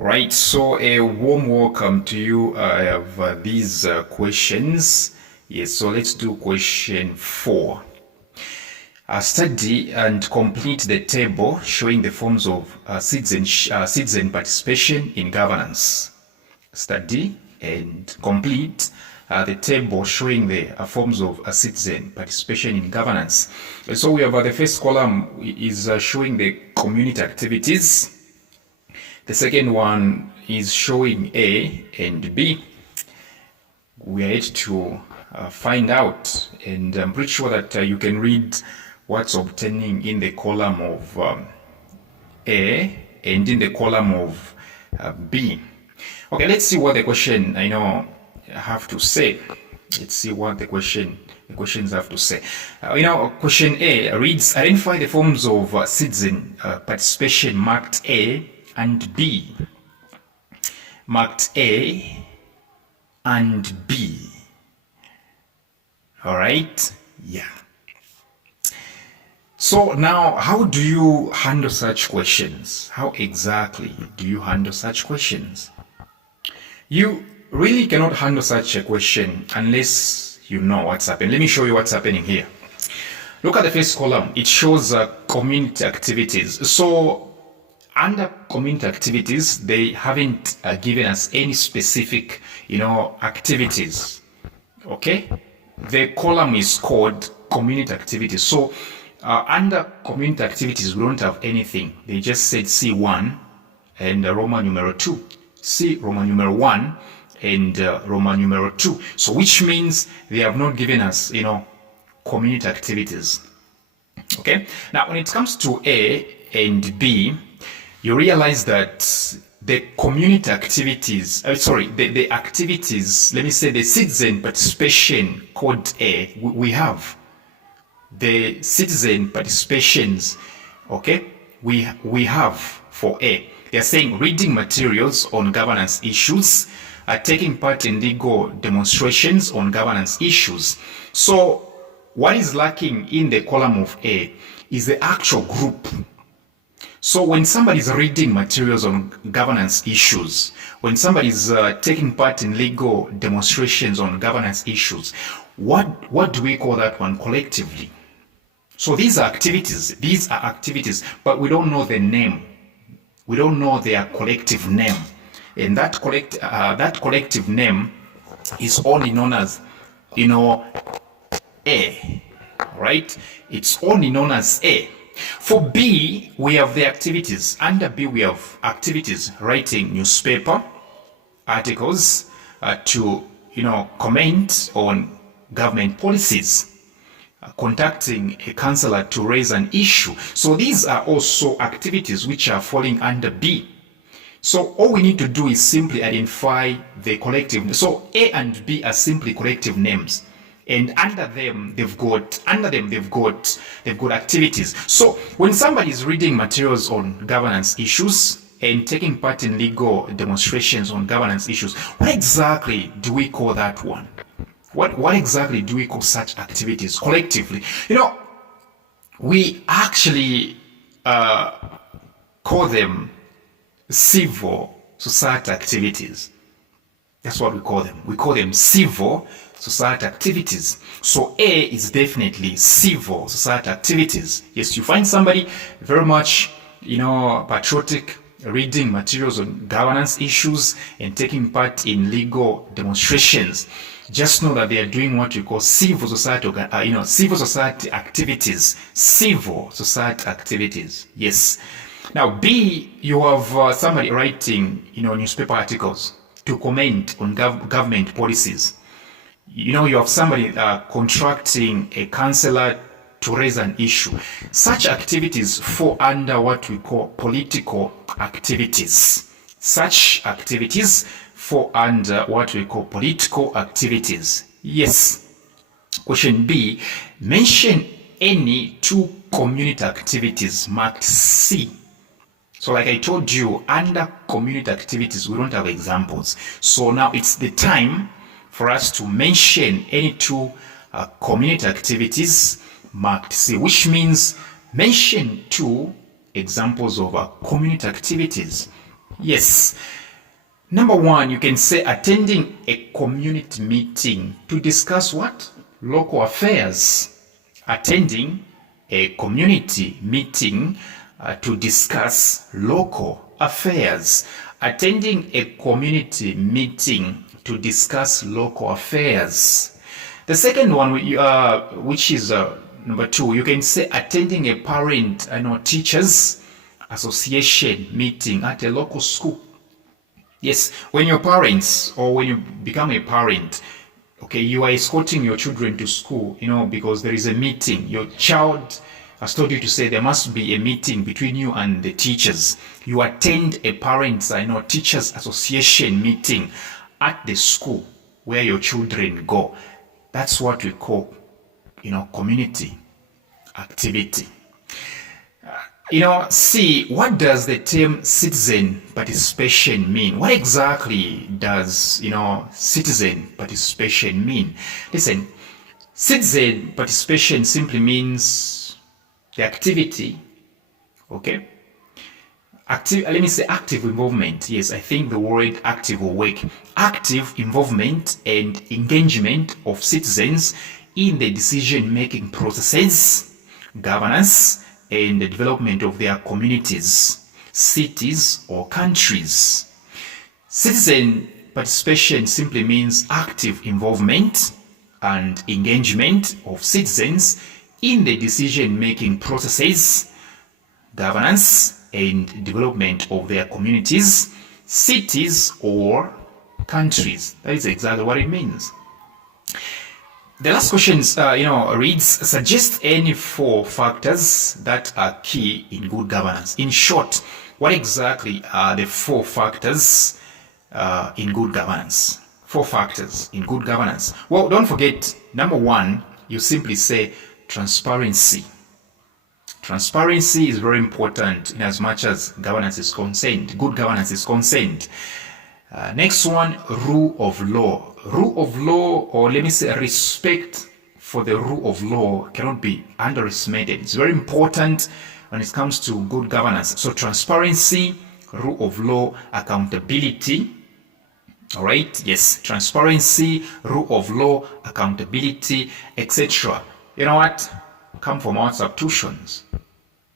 Right, so a warm welcome to you. I have these questions. Yes, so let's do question 4. Study and complete the table showing the forms of citizen participation in governance. Study and complete the table showing the forms of citizen participation in governance. And so we have the first column is showing the community activities. The second one is showing A and B. We are yet to find out, and I'm pretty sure that you can read what's obtaining in the column of A and in the column of B. Okay, let's see what the question have to say. Let's see what the questions have to say. Question A reads: identify the forms of citizen participation marked A and B. Marked A and B. All right? Yeah. So now, how do you handle such questions? How exactly do you handle such questions? You really cannot handle such a question unless you know what's happening. Let me show you what's happening here. Look at the first column. It shows community activities. So under community activities, they haven't given us any specific, activities. Okay? The column is called community activities. So under community activities, we don't have anything. They just said C1 and Roman numeral 2. C Roman numeral 1 and Roman numeral 2. So which means they have not given us, community activities. Okay? Now, when it comes to A and B, you realize that the community activities, the activities, let me say the citizen participation code A, we have the citizen participations, okay, we have for A. They're saying reading materials on governance issues, taking part in legal demonstrations on governance issues. So what is lacking in the column of A is the actual group. So when somebody is reading materials on governance issues, when somebody is taking part in legal demonstrations on governance issues, what do we call that one collectively? So these are activities, but we don't know the name. We don't know their collective name. And that collective name is only known as, A, right? It's only known as A. For B, we have the activities. Under B, we have activities: writing newspaper articles to, comment on government policies, contacting a councillor to raise an issue. So these are also activities which are falling under B. So all we need to do is simply identify the collective. So A and B are simply collective names. And under them, they've got activities. So when somebody is reading materials on governance issues and taking part in legal demonstrations on governance issues, what exactly do we call that one? What exactly do we call such activities collectively? We actually call them civil society activities. That's what we call them. We call them civil society activities. So A is definitely civil society activities. Yes, you find somebody very much, patriotic, reading materials on governance issues and taking part in legal demonstrations. Just know that they are doing what we call civil society, civil society activities. Civil society activities. Yes. Now B, you have somebody writing, newspaper articles to comment on government policies. You have somebody contracting a councillor to raise an issue. Such activities fall under what we call political activities. Such activities fall under what we call political activities. Yes. Question B, mention any 2 community activities marked C. So like I told you, under community activities, we don't have examples. So now it's the time for us to mention any 2 community activities marked C, which means mention 2 examples of community activities. Yes. Number one, you can say attending a community meeting to discuss what? Local affairs. Attending a community meeting to discuss local affairs. Attending a community meeting to discuss local affairs. The second one, which is number two, you can say attending a parent teachers association meeting at a local school. Yes, when you're parents or when you become a parent, okay, you are escorting your children to school, because there is a meeting. Your child has told you to say there must be a meeting between you and the teachers. You attend a parents, teachers association meeting at the school where your children go. That's what we call, community activity. See, what does the term citizen participation mean? What exactly does, citizen participation mean? Listen, citizen participation simply means the activity, okay? Let me say active involvement. Yes, I think the word active will work. Active involvement and engagement of citizens in the decision-making processes, governance, and the development of their communities, cities, or countries. Citizen participation simply means active involvement and engagement of citizens in the decision-making processes, governance, and development of their communities, cities, or countries. That is exactly what it means. The last question reads, suggest any 4 factors that are key in good governance. In short, what exactly are the 4 factors in good governance? 4 factors in good governance. Well, don't forget, number 1, you simply say transparency. Transparency is very important in as much as governance is concerned. Good governance is concerned. Next one, rule of law. Rule of law, or let me say respect for the rule of law, cannot be underestimated. It's very important when it comes to good governance. So transparency, rule of law, accountability. All right, yes, transparency, rule of law, accountability, etc. You know what? Come for more substitutions.